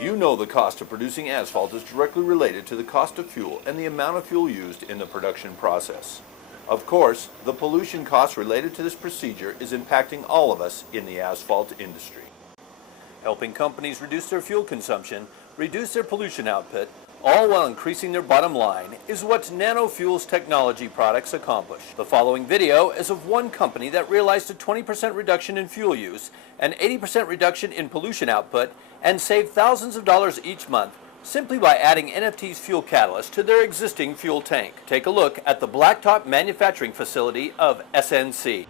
You know the cost of producing asphalt is directly related to the cost of fuel and the amount of fuel used in the production process. Of course, the pollution costs related to this procedure is impacting all of us in the asphalt industry. Helping companies reduce their fuel consumption, reduce their pollution output, all while increasing their bottom line, is what NanoFuels technology products accomplish. The following video is of one company that realized a 20% reduction in fuel use, an 80% reduction in pollution output, and saved thousands of dollars each month simply by adding NFT's fuel catalyst to their existing fuel tank. Take a look at the blacktop manufacturing facility of SNC.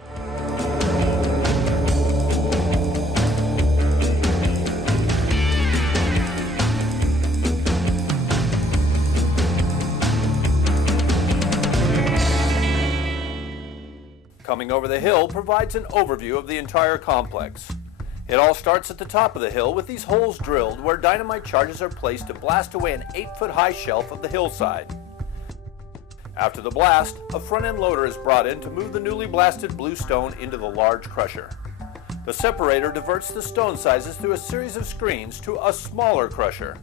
Coming over the hill provides an overview of the entire complex. It all starts at the top of the hill with these holes drilled where dynamite charges are placed to blast away an 8-foot-high shelf of the hillside. After the blast, a front-end loader is brought in to move the newly blasted blue stone into the large crusher. The separator diverts the stone sizes through a series of screens to a smaller crusher.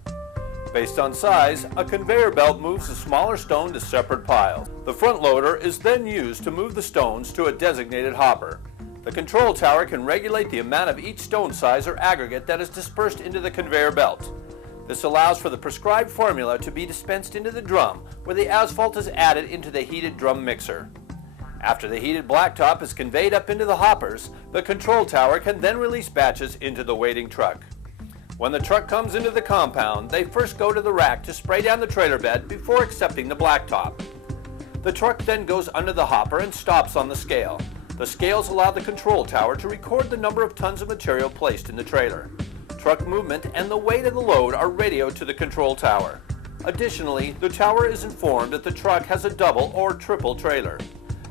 Based on size, a conveyor belt moves the smaller stone to separate piles. The front loader is then used to move the stones to a designated hopper. The control tower can regulate the amount of each stone size or aggregate that is dispersed into the conveyor belt. This allows for the prescribed formula to be dispensed into the drum, where the asphalt is added into the heated drum mixer. After the heated blacktop is conveyed up into the hoppers, the control tower can then release batches into the waiting truck. When the truck comes into the compound, they first go to the rack to spray down the trailer bed before accepting the blacktop. The truck then goes under the hopper and stops on the scale. The scales allow the control tower to record the number of tons of material placed in the trailer. Truck movement and the weight of the load are radioed to the control tower. Additionally, the tower is informed that the truck has a double or triple trailer.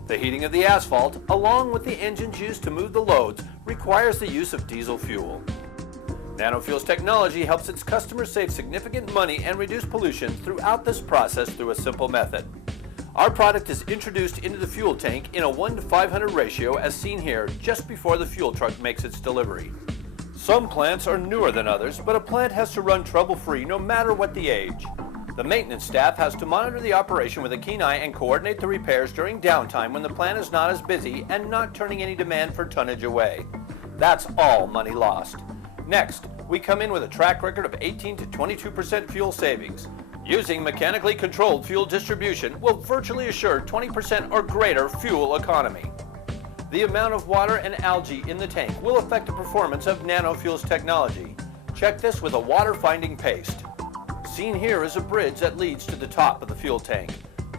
The heating of the asphalt, along with the engines used to move the loads, requires the use of diesel fuel. NanoFuels technology helps its customers save significant money and reduce pollution throughout this process through a simple method. Our product is introduced into the fuel tank in a 1:500 ratio as seen here just before the fuel truck makes its delivery. Some plants are newer than others, but a plant has to run trouble-free no matter what the age. The maintenance staff has to monitor the operation with a keen eye and coordinate the repairs during downtime when the plant is not as busy and not turning any demand for tonnage away. That's all money lost. Next, we come in with a track record of 18 to 22% fuel savings. Using mechanically controlled fuel distribution will virtually assure 20% or greater fuel economy. The amount of water and algae in the tank will affect the performance of NanoFuels technology. Check this with a water-finding paste. Seen here is a bridge that leads to the top of the fuel tank.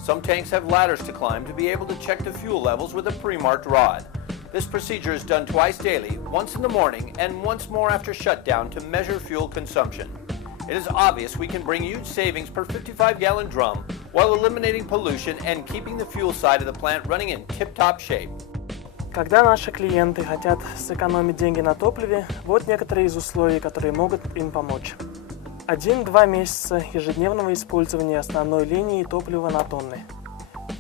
Some tanks have ladders to climb to be able to check the fuel levels with a pre-marked rod. This procedure is done twice daily, once in the morning and once more after shutdown to measure fuel consumption. It is obvious we can bring huge savings per 55-gallon drum while eliminating pollution and keeping the fuel side of the plant running in tip-top shape. Когда наши клиенты хотят сэкономить деньги на топливе, вот некоторые из условий, которые могут им помочь. 1-2 месяца ежедневного использования основной линии топлива на тонны.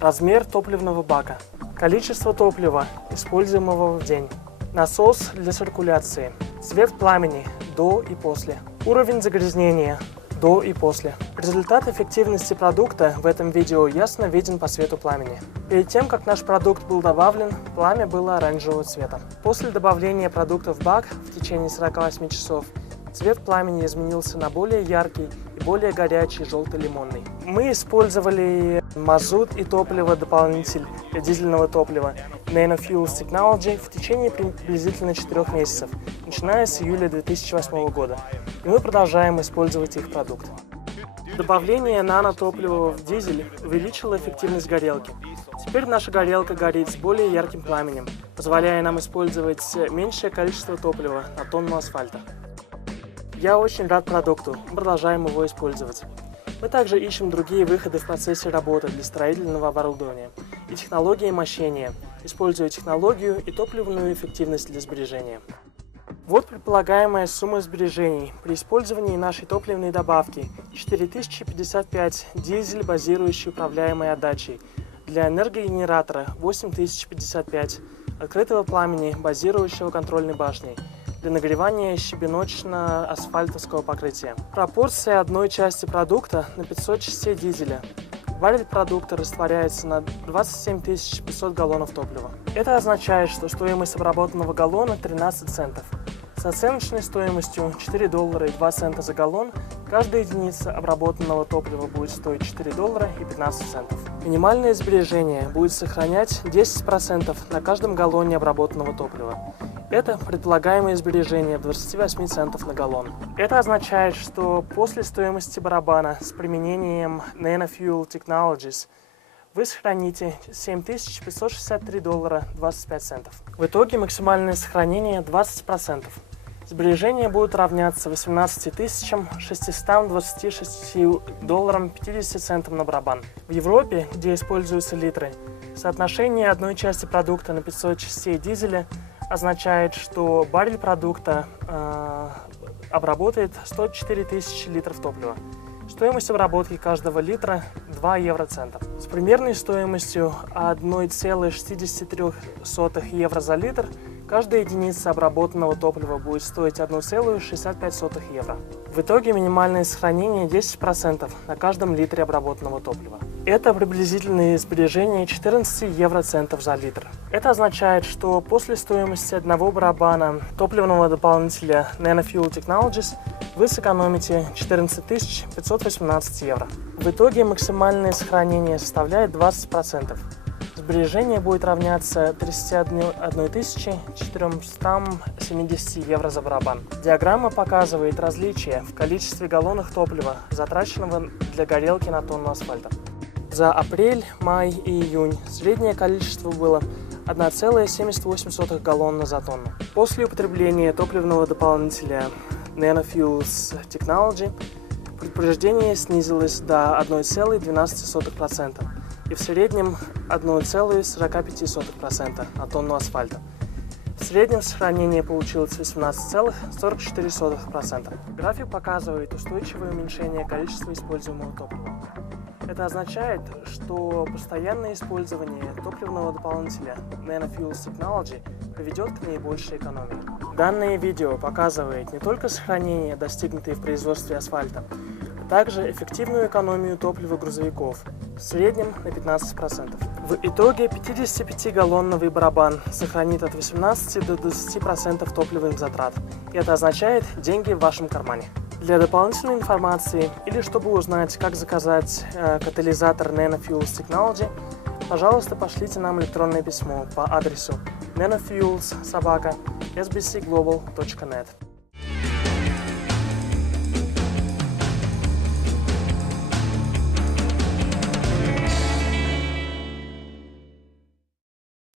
Размер топливного бака. Количество топлива, используемого в день. Насос для циркуляции. Цвет пламени до и после. Уровень загрязнения до и после. Результат эффективности продукта в этом видео ясно виден по цвету пламени. Перед тем, как наш продукт был добавлен, пламя было оранжевого цвета. После добавления продукта в бак в течение 48 часов цвет пламени изменился на более яркий и более горячий желто-лимонный. Мы использовали мазут и топливо-дополнитель для дизельного топлива NanoFuels Technology в течение приблизительно 4 месяцев, начиная с июля 2008 года, и мы продолжаем использовать их продукт. Добавление нанотоплива в дизель увеличило эффективность горелки. Теперь наша горелка горит с более ярким пламенем, позволяя нам использовать меньшее количество топлива на тонну асфальта. Я очень рад продукту, продолжаем его использовать. Мы также ищем другие выходы в процессе работы для строительного оборудования и технологии мощения, используя технологию и топливную эффективность для сбережения. Вот предполагаемая сумма сбережений при использовании нашей топливной добавки 4055 дизель, базирующий управляемой отдачей, для энергогенератора 8055, открытого пламени, базирующего контрольной башней, для нагревания щебеночно-асфальтовского покрытия. Пропорция одной части продукта на 500 частей дизеля. Баррель продукта растворяется на 27 500 галлонов топлива. Это означает, что стоимость обработанного галлона 13 центов. С оценочной стоимостью $4.02 за галлон каждая единица обработанного топлива будет стоить $4.15. Минимальное сбережение будет сохранять 10% на каждом галлоне обработанного топлива. Это предполагаемое сбережение 28 центов на галлон. Это означает, что после стоимости барабана с применением Nano-Fuel Technologies вы сохраните $7563.25. В итоге максимальное сохранение 20%. Сбережения будут равняться $18 626.50 на барабан. В Европе, где используются литры, соотношение одной части продукта на 500 частей дизеля означает, что баррель продукта обработает 104 тысячи литров топлива. Стоимость обработки каждого литра 2 евроцента. С примерной стоимостью 1,63 евро за литр каждая единица обработанного топлива будет стоить 1,65 евро. В итоге минимальное сохранение 10% на каждом литре обработанного топлива. Это приблизительные сбережения 14 евроцентов за литр. Это означает, что после стоимости одного барабана топливного дополнителя Nano-Fuel Technologies вы сэкономите 14 518 евро. В итоге максимальное сохранение составляет 20%. Сбережение будет равняться 31 470 евро за барабан. Диаграмма показывает различия в количестве галлонов топлива, затраченного для горелки на тонну асфальта. За апрель, май и июнь среднее количество было 1,78 галлона за тонну. После употребления топливного дополнителя Nano-Fuel Technology предупреждение снизилось до 1,12% и в среднем 1,45% на тонну асфальта. В среднем сохранение получилось 18,44%. График показывает устойчивое уменьшение количества используемого топлива. Это означает, что постоянное использование топливного дополнителя Nano-Fuel Technology приведет к наибольшей экономии. Данное видео показывает не только сохранение, достигнутое в производстве асфальта, а также эффективную экономию топлива грузовиков, в среднем на 15%. В итоге 55-галлоновый барабан сохранит от 18 до 20% топливных затрат. И это означает деньги в вашем кармане. Для дополнительной информации или чтобы узнать, как заказать катализатор Nano-Fuel Technology, пожалуйста, пошлите нам электронное письмо по адресу nanofuels@sbcglobal.net.